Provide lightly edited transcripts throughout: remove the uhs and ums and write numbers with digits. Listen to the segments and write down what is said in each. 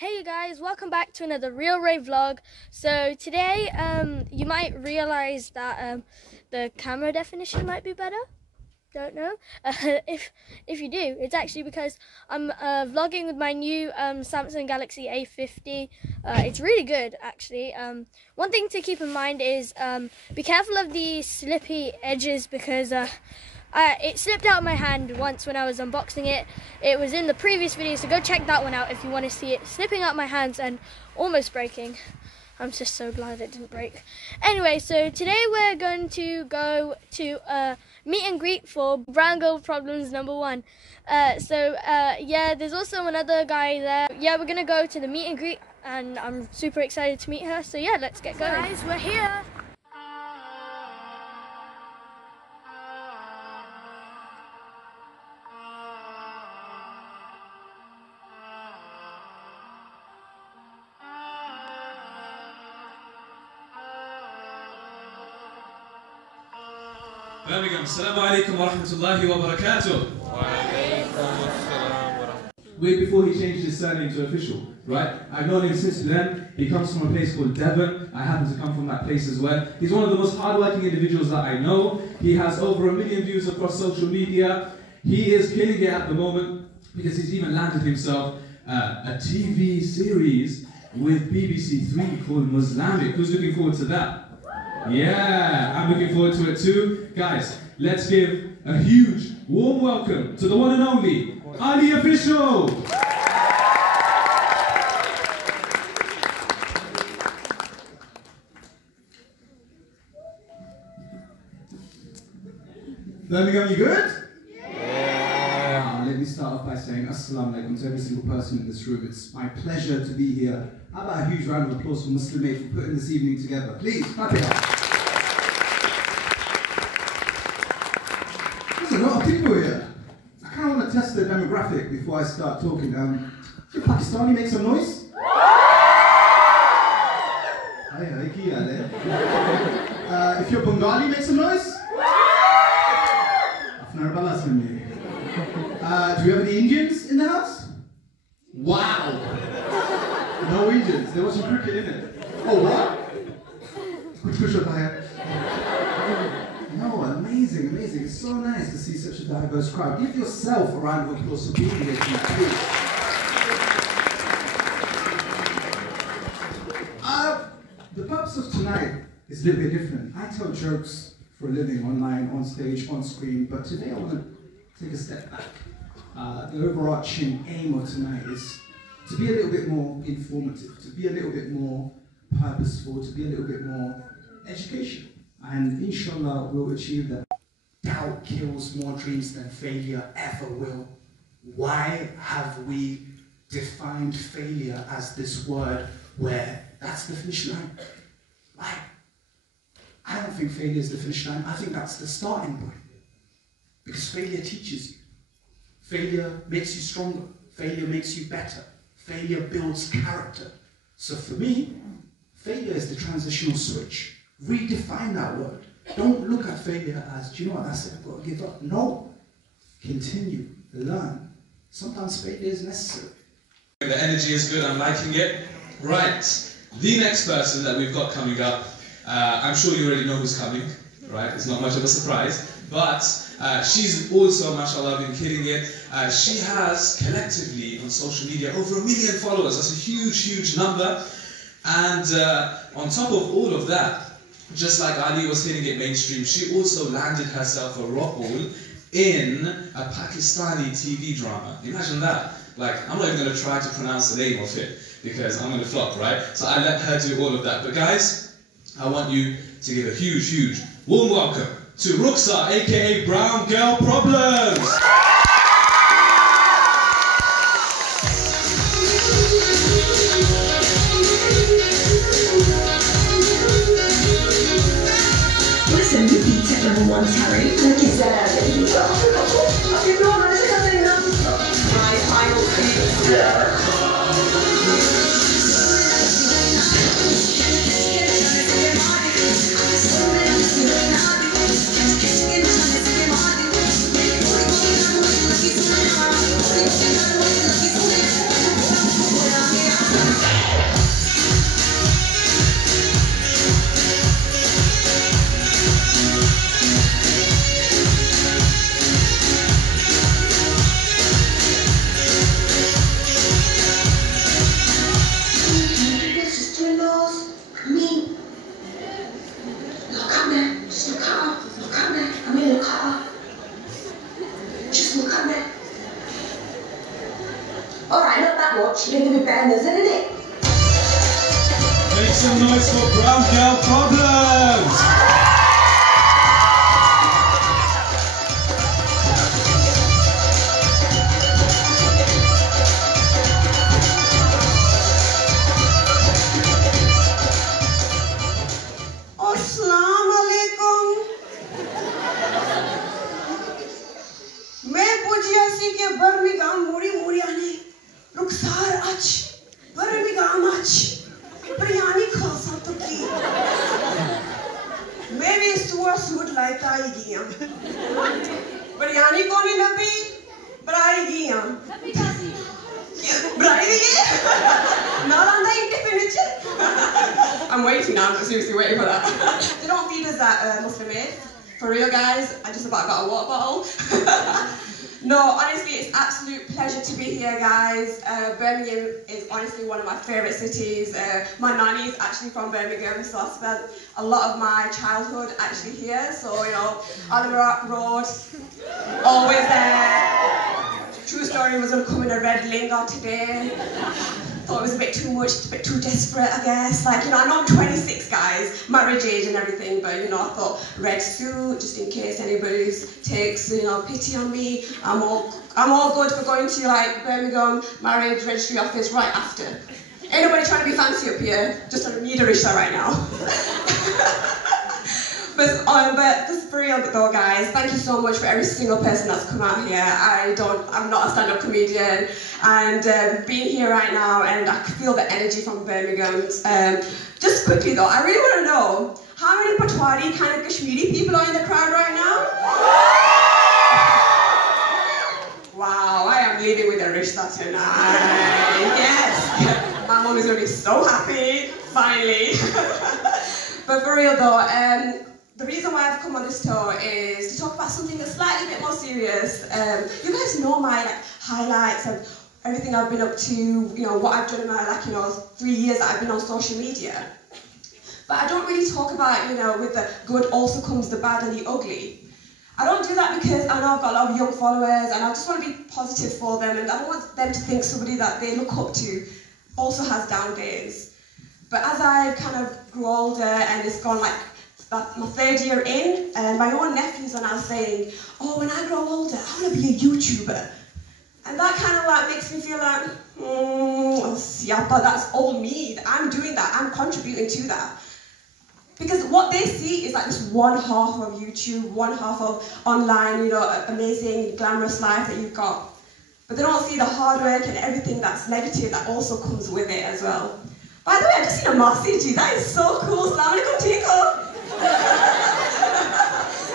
Hey you guys, welcome back to another Real Rave vlog. So today you might realize that the camera definition might be better. Don't know. If you do, it's actually because I'm vlogging with my new Samsung Galaxy A50. It's really good actually. One thing to keep in mind is be careful of the slippy edges because it slipped out of my hand once when I was unboxing it. It was in the previous video, so go check that one out if you want to see it slipping out my hands and almost breaking. I'm just so glad it didn't break. Anyway, so today we're going to go to a meet and greet for Browngirlproblems1. Yeah, there's also another guy there. Yeah, we're going to go to the meet and greet and I'm super excited to meet her. So yeah, let's get going. Guys, we're here. Birmingham, assalamu alaikum wa rahmatullahi wa barakatuh. Way before he changed his surname to Official, right? I've known him since then. He comes from a place called Devon. I happen to come from that place as well. He's one of the most hardworking individuals that I know. He has over 1 million views across social media. He is killing it at the moment because he's even landed himself a TV series with BBC 3 called Muslamic. Who's looking forward to that? Yeah, I'm looking forward to it too. Guys, let's give a huge, warm welcome to the one and only Aliofficial! Birmingham, you good? Yeah! Let me start off by saying assalamu alaikum to every single person in this room. It's my pleasure to be here. How about a huge round of applause for Muslim Aid for putting this evening together? Please, clap it up. There's a lot of people here. I kind of want to test the demographic before I start talking. If you're Pakistani, make some noise. If you're Bengali, make some noise. Do we have any Indians in the house? Wow! Norwegians, there was some cricket in it. Oh, what? No, amazing, amazing. It's so nice to see such a diverse crowd. Give yourself a round of applause for being here tonight. The purpose of tonight is a little bit different. I tell jokes for a living, online, on stage, on screen, but today I want to take a step back. The overarching aim of tonight is to be a little bit more informative, to be a little bit more purposeful, to be a little bit more educational. And inshallah, we'll achieve that. Doubt kills more dreams than failure ever will. Why have we defined failure as this word where that's the finish line? Why? I don't think failure is the finish line. I think that's the starting point. Because failure teaches you. Failure makes you stronger. Failure makes you better. Failure builds character. So for me, failure is the transitional switch. Redefine that word. Don't look at failure as, do you know what, that's it, I've got to give up. No. Continue. Learn. Sometimes failure is necessary. The energy is good, I'm liking it. Right, the next person that we've got coming up, I'm sure you already know who's coming, right? It's not much of a surprise. But she's also, mashallah, been killing it. She has collectively on social media over 1 million followers. That's a huge, huge number. And on top of all of that, just like Ali was hitting it mainstream, she also landed herself a role in a Pakistani TV drama. Imagine that. Like, I'm not even going to try to pronounce the name of it because I'm going to flop, right? So I let her do all of that. But guys, I want you to give a huge, huge warm welcome to Ruxa, aka Brown Girl Problems. Listen to beats at number 1, Terry. Look at that. My final piece. Yeah. much living with burners, isn't it? Make some noise for Brown Girl Problems! Birmingham, Muriani, Ruxar Ach, Birmingham Ach, Briani Khasatuki. Maybe Stuart would like Taigiam. Briani Koni Nabi, Braigiam. Braigiam? Not on the definition. I'm waiting now, I'm seriously waiting for that. They don't feed us that Muslim aid. For real, guys, I just about got a water bottle. No, honestly, it's an absolute pleasure to be here, guys. Birmingham is honestly one of my favourite cities. My nanny is actually from Birmingham, so I spent a lot of my childhood actually here. So, you know, on the road, always there. True story, was going to come in a red Lingo today. Thought it was a bit too much, a bit too desperate, I guess. Like, you know, I know I'm 26, guys, marriage age and everything, but, you know, I thought red suit, just in case anybody takes, you know, pity on me. I'm all good for going to, like, Birmingham marriage registry office right after. Ain't nobody trying to be fancy up here, just on a meter-ish right now. But just for real though, guys, thank you so much for every single person that's come out here. I'm not a stand-up comedian, and being here right now, and I can feel the energy from Birmingham. Just quickly though, I really want to know, how many Patwari kind of Kashmiri people are in the crowd right now? Wow, I am leaving with a rishta tonight. Yes, my mom is going to be so happy, finally. But for real though, the reason why I've come on this tour is to talk about something that's slightly a bit more serious. You guys know my highlights of everything I've been up to, you know, what I've done in my 3 years that I've been on social media. But I don't really talk about, you know, with the good also comes the bad and the ugly. I don't do that because I know I've got a lot of young followers and I just want to be positive for them, and I don't want them to think somebody that they look up to also has down days. But as I kind of grew older and it's gone like my 3rd year in, and my own nephews are now saying, oh, when I grow older, I want to be a YouTuber. And that kind of like makes me feel like, yeah, but that's all me. I'm doing that, I'm contributing to that. Because what they see is like this one half of YouTube, one half of online, you know, amazing, glamorous life that you've got. But they don't see the hard work and everything that's negative that also comes with it as well. By the way, I've just seen a Marsiji. That is so cool. Assalamu alaikum, Tiko.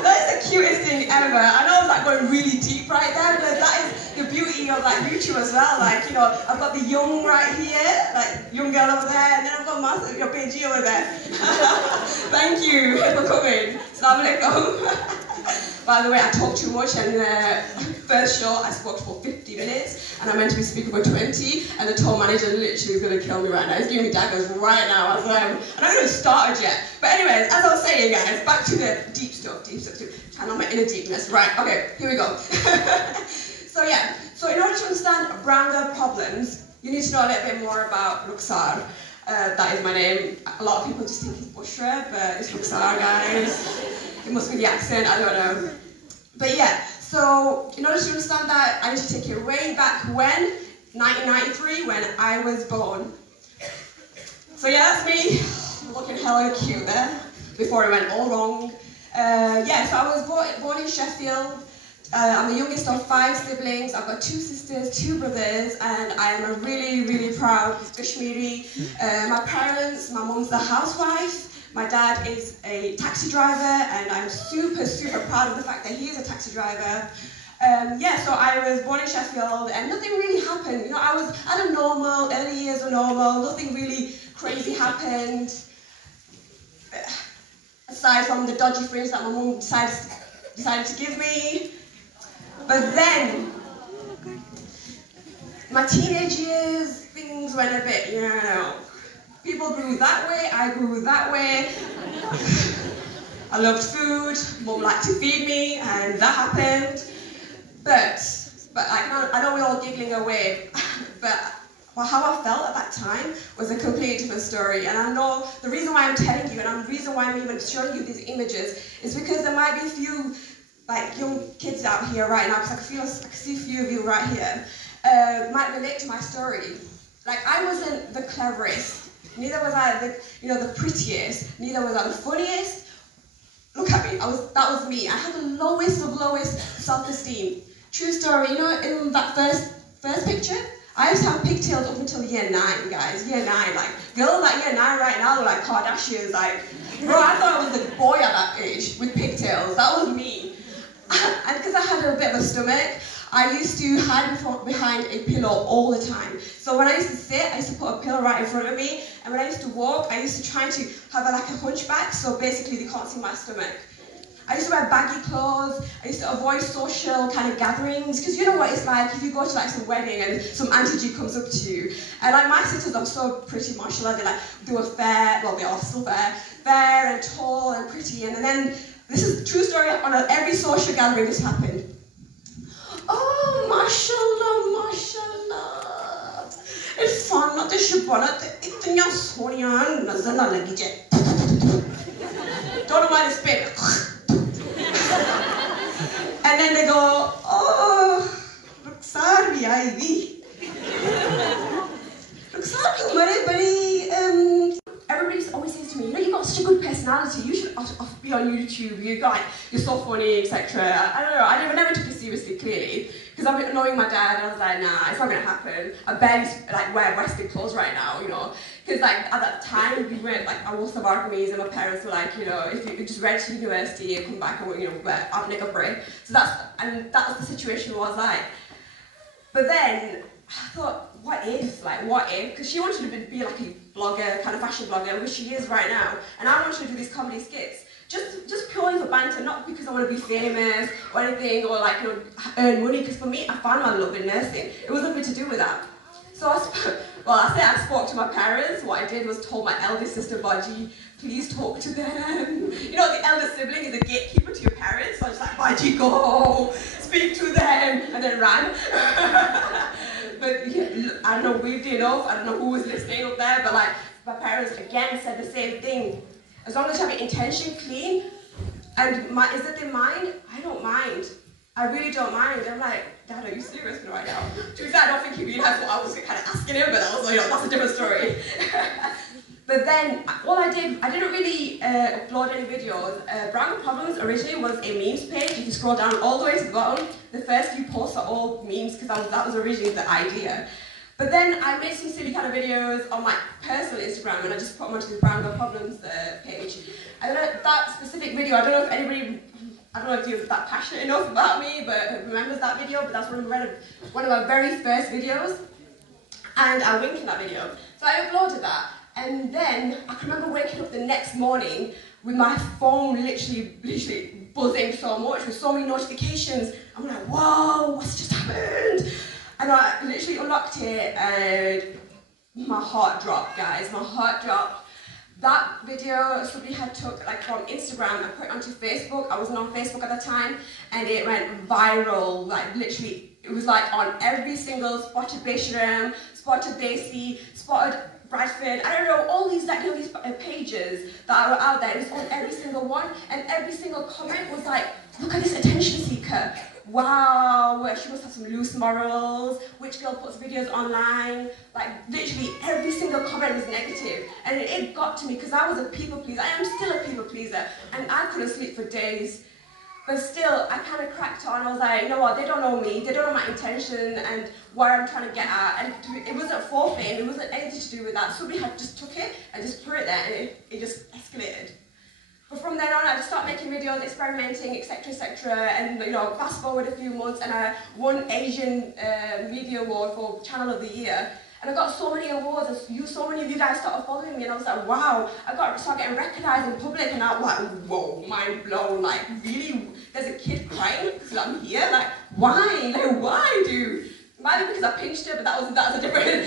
That is the cutest thing ever. I know it's like going really deep right there, but that is the beauty of like YouTube as well. Like, you know, I've got the young right here, like young girl over there, and then I've got your Beji over there. Thank you for coming. Assalamu alaikum. By the way, I talk too much, and first show I spoke for 50 minutes, and I meant to be speaking for 20, and the tour manager literally is going to kill me right now. He's giving me daggers right now. I was like, I'm not even started yet. But anyways, as I was saying, guys, back to the deep stuff, channel my inner deepness. Right, okay, here we go. So yeah, so in order to understand Brown Girl Problems, you need to know a little bit more about Ruxar. That is my name. A lot of people just think it's Bushra, but it's Ruxar, guys. It must be the accent, I don't know. But yeah, so in order to understand that, I need to take you way back when, 1993, when I was born. So yeah, that's me, looking hella cute there, before it went all wrong. Yeah, so I was born in Sheffield. I'm the youngest of 5 siblings. I've got 2 sisters, 2 brothers, and I am a really, really proud Kashmiri. My parents, my mum's a housewife. My dad is a taxi driver, and I'm super, super proud of the fact that he is a taxi driver. Yeah, so I was born in Sheffield, and nothing really happened. You know, I had a normal, early years were normal, nothing really crazy happened. Aside from the dodgy fringe that my mum decided to give me. But then, my teenage years, things went a bit, you know, people grew that way, I grew that way. I loved food, mum liked to feed me, and that happened. But I know we're all giggling away, but well, how I felt at that time was a completely different story. And I know the reason why I'm telling you, and the reason why I'm even showing you these images, is because there might be a few like young kids out here right now, because I can see a few of you right here, might relate to my story. Like, I wasn't the cleverest, neither was I the prettiest, neither was I the funniest. Look at me, that was me. I had the lowest of lowest self-esteem. True story, you know, in that first picture, I used to have pigtails up until year 9, guys. Year 9, like, girls at year 9 right now are like Kardashians, like, bro, I thought I was the boy at that age with pigtails. That was me. And because I had a bit of a stomach, I used to hide behind a pillow all the time. So when I used to sit, I used to put a pillow right in front of me, and when I used to walk, I used to try to have like a hunchback, so basically they can't see my stomach. I used to wear baggy clothes, I used to avoid social kind of gatherings, because you know what it's like if you go to like some wedding and some Auntie G comes up to you, and like my sisters are so pretty, mashallah, they were fair, well they are still fair and tall and pretty, and then, this is a true story, on every social gathering this happened. Oh, mashallah, mashallah. It's fun, not the shabana, it's in your sonian, nazana legije. Don't know why they spit. And then they go, oh, Ruksar bhi aayi. Ruksar kyun mare badi, everybody always says to me, you know, you've got such a good personality, you should be on YouTube, you're so funny, etc. I don't know, I never took it seriously, clearly, because I've been annoying my dad, and I was like, nah, it's not going to happen. I barely like wear Western clothes right now, you know, because like at that time, we went like, I was the Bargamies, and my parents were like, you know, if you just read to university and come back and, you know, wear a break. So that's the situation was like. But then, I thought, what if? Because she wanted to be like a blogger, kind of fashion blogger, which she is right now, and I wanted to do these comedy skits, just purely for banter, not because I want to be famous or anything, or like, you know, earn money, because for me, I found my love in nursing. It was nothing to do with that. So I spoke to my parents. What I did was told my eldest sister, Baji, please talk to them. You know, the eldest sibling is a gatekeeper to your parents, so I was like, Baji, go, speak to them, and then ran. But yeah, I don't know, weirdly enough, I don't know who was listening up there, but like, my parents again said the same thing. As long as you have your intention clean, and is it they mind? I don't mind. I really don't mind. I'm like, Dad, are you serious right now? To be fair, I don't think he realised what I was kind of asking him, but that was, you know, that's a different story. But then, all I didn't really upload any videos. Browngirl Problems originally was a memes page. If you scroll down all the way to the bottom, the first few posts are all memes, because that was originally the idea. But then I made some silly kind of videos on my personal Instagram, and I just put them onto the Browngirl Problems page. And then that specific video, I don't know if you're that passionate enough about me, but remembers that video, but that's one of my very first videos. And I winked in that video. So I uploaded that. And then I can remember waking up the next morning with my phone literally buzzing so much, with so many notifications. I'm like, whoa, what's just happened? And I literally unlocked it, and my heart dropped, guys. My heart dropped. That video somebody had took like from Instagram and put it onto Facebook. I wasn't on Facebook at the time, and it went viral. Like literally, it was like on every single spotted Bishram, spotted Desi, spotted Bradford, I don't know, all these, like, you know, these pages that are out there. It was on every single one, and every single comment was like, look at this attention seeker. Wow, she must have some loose morals. Which girl puts videos online? Like, literally every single comment was negative. And it got to me, because I was a people pleaser. I am still a people pleaser, and I couldn't sleep for days. But still, I kind of cracked on. I was like, you know what, they don't know me, they don't know my intention and where I'm trying to get at. And it wasn't for fame, it wasn't anything to do with that. Somebody had just took it and just put it there, and it just escalated. But from then on, I just started making videos, experimenting, etc., etc. And, you know, fast forward a few months, and I won Asian Media Award for Channel of the Year. And I got so many awards, and so many of you guys started following me, and I was like, wow, I got to start getting recognised in public, and I was like, whoa, mind blown, like, really, there's a kid crying because I'm here? Like, why? Like, why, dude? Might be because I pinched her, but that's a different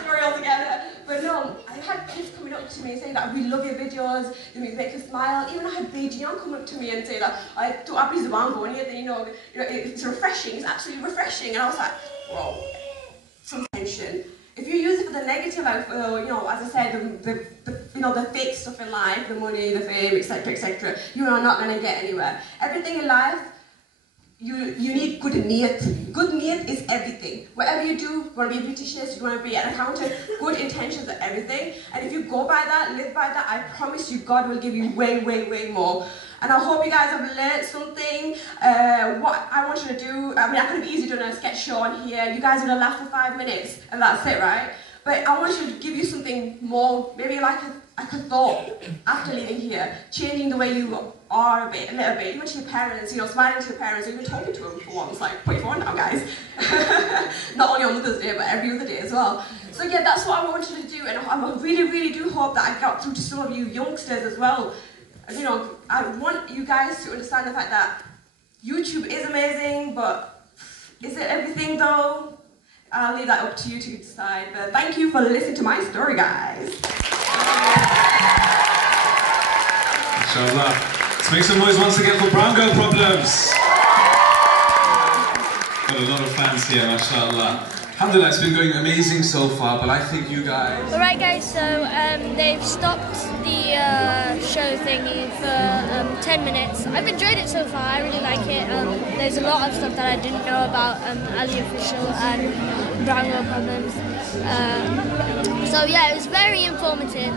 story altogether. But no, I had kids coming up to me saying that we love your videos, they make us smile. Even I had Beijing come up to me and say that I do appreciate the you know, it's refreshing, it's absolutely refreshing. And I was like, whoa, some tension. If you use it for the negative, like, you know, as I said, the fake stuff in life, the money, the fame, etc., you are not going to get anywhere. Everything in life, you need good niyat. Good niyat is everything. Whatever you do, you want to be a beautician, you want to be an accountant, good intentions are everything. And if you go by that, live by that, I promise you God will give you way, way, way more. And I hope you guys have learned something. What I want you to do, I mean, I could have easily done a sketch show on here. You guys would have laughed for 5 minutes, and that's it, right? But I want you to give you something more, maybe like a thought after leaving here, changing the way you are a little bit, even to your parents, you know, smiling to your parents, even talking to them for once, like, put your phone down, guys. Not only on Mother's Day, but every other day as well. So yeah, that's what I want you to do, and I really, really do hope that I got through to some of you youngsters as well. You know, I want you guys to understand the fact that YouTube is amazing, but is it everything though? I'll leave that up to you to decide, but thank you for listening to my story, guys. Inshallah. Let's make some noise once again for Brown Girl Problems. Got a lot of fans here, mashallah. Alhamdulillah, it's been going amazing so far, but I think you guys... Alright guys, so they've stopped the show thingy for 10 minutes. I've enjoyed it so far, I really like it. There's a lot of stuff that I didn't know about Aliofficial and Browngirl Problems. So yeah, it was very informative.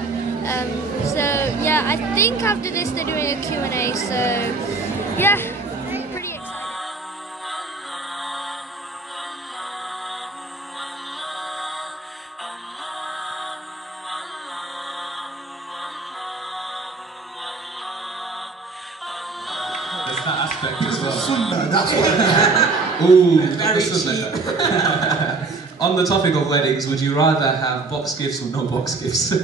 So yeah, I think after this they're doing a Q&A, so yeah. There's that aspect as well. Sunnah, that's what. Ooh, very cheap. On the topic of weddings, would you rather have box gifts or no box gifts? Who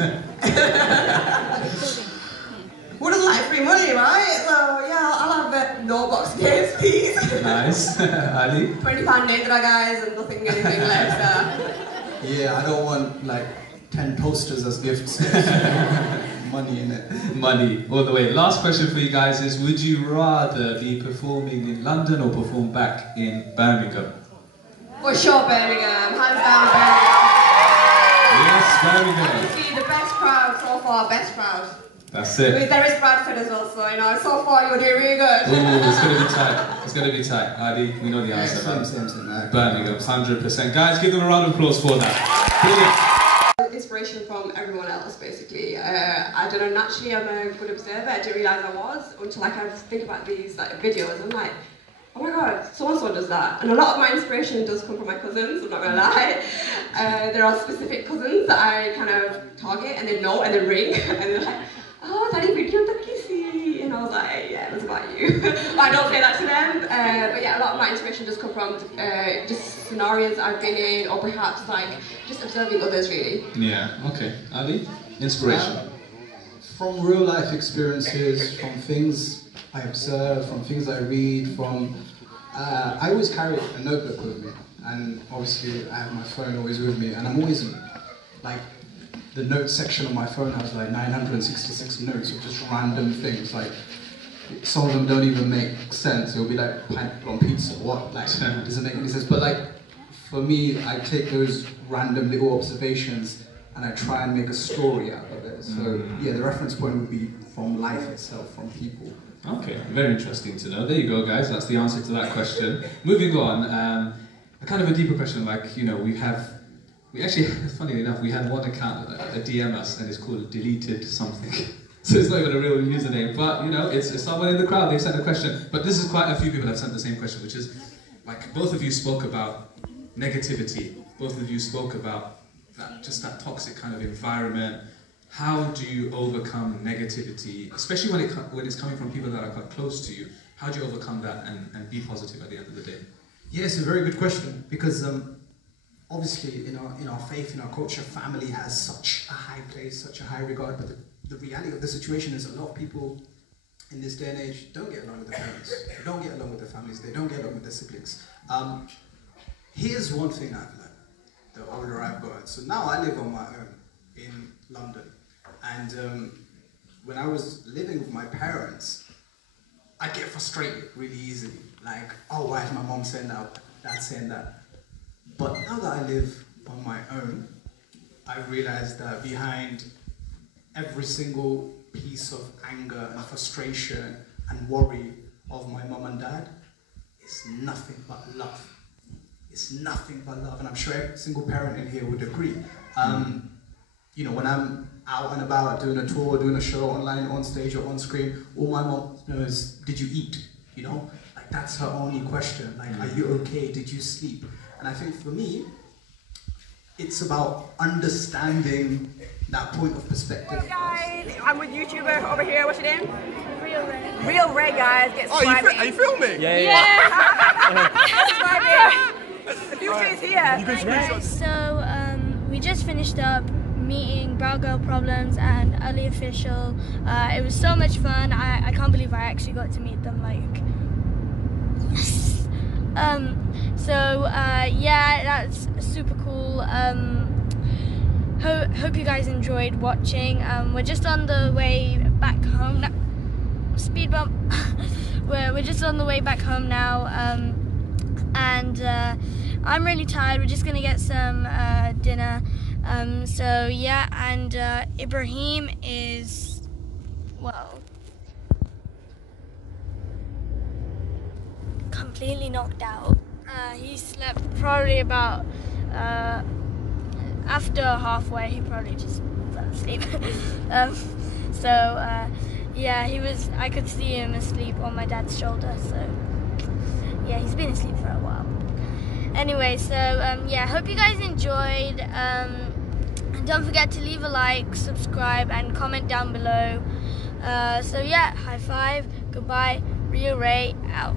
doesn't like free money, right? So yeah, I'll have no box gifts, please. Nice. Ali? £20 extra, guys, and anything less. Yeah, I don't want like 10 posters as gifts. Money in it. Money, all the way. Last question for you guys is, would you rather be performing in London or perform back in Birmingham? For sure, Birmingham. Hands down, Birmingham. Yes, Birmingham. Honestly, the best crowd so far, best crowd. That's it. There is Bradford as well, so you know, so far you're doing really good. Ooh, it's going to be tight. It's going to be tight. Adi, we know the answer. Same. Birmingham, 100%. Guys, give them a round of applause for that. Brilliant. Inspiration from everyone else, basically. I don't know, naturally I'm a good observer. I didn't realise I was until I think about these videos. I'm like, oh my god, so-and-so does that. And a lot of my inspiration does come from my cousins, I'm not gonna lie. There are specific cousins that I kind of target and they know and they ring and they're like, oh, tadi video tak kisi. And I was like, yeah, it was about you. But I don't say that to them. But yeah, a lot of my inspiration does come from just scenarios I've been in, or perhaps like just observing others, really. Yeah, okay. Ali, inspiration. From real life experiences, from things I observe, from things I read, I always carry a notebook with me, and obviously I have my phone always with me, and I'm always like, the notes section of my phone has like 966 notes of just random things, like some of them don't even make sense. It'll be like pineapple on pizza, what? Like, it doesn't make any sense. But like, for me, I take those random little observations and I try and make a story out of it. So yeah, the reference point would be from life itself, from people. Okay, very interesting to know. There you go, guys. That's the answer to that question. Moving on, a kind of a deeper question. Like, you know, we actually, funny enough, we had one account that DM us, and it's called Deleted Something. So it's not even a real username, but you know, it's someone in the crowd. They sent a question, but this is quite a few people that have sent the same question, which is like, both of you spoke about negativity. Both of you spoke about just that toxic kind of environment. How do you overcome negativity, especially when it's coming from people that are quite close to you? How do you overcome that and be positive at the end of the day? Yeah, it's a very good question, because obviously in our faith, in our culture, family has such a high place, such a high regard, but the reality of the situation is a lot of people in this day and age don't get along with their parents, they don't get along with their families, they don't get along with their siblings. Here's one thing I've learned, the older I've gotten. So now I live on my own in London, and when I was living with my parents, I get frustrated really easily. Like, oh, why is my mom saying that, dad saying that? But now that I live on my own, I realized that behind every single piece of anger and frustration and worry of my mum and dad is nothing but love. It's nothing but love, and I'm sure every single parent in here would agree. You know, when I'm out and about doing a tour, doing a show online, on stage or on screen, all my mom knows, did you eat? You know, like that's her only question. Like, are you okay? Did you sleep? And I think for me, it's about understanding that point of perspective. Hello guys, I'm with YouTuber over here. What's your name? Real Ray. Real Ray, guys. Get subscribing. Are you filming? The future is here. Guys, so we just finished up meeting Browngirlproblems1 and Aliofficial. It was so much fun. I can't believe I actually got to meet them. Like, yes. Yeah, that's super cool. Hope you guys enjoyed watching. We're just on the way back home now. Speed bump. we're just on the way back home now, and I'm really tired. We're just gonna get some dinner. So yeah, and Ibrahim is, well, completely knocked out. He slept probably about after halfway. He probably just fell asleep. Yeah, I could see him asleep on my dad's shoulder. So yeah, he's been asleep for a while. Anyway, so yeah, hope you guys enjoyed. And don't forget to leave a like, subscribe, and comment down below. So yeah, high five, goodbye, Real Ray out.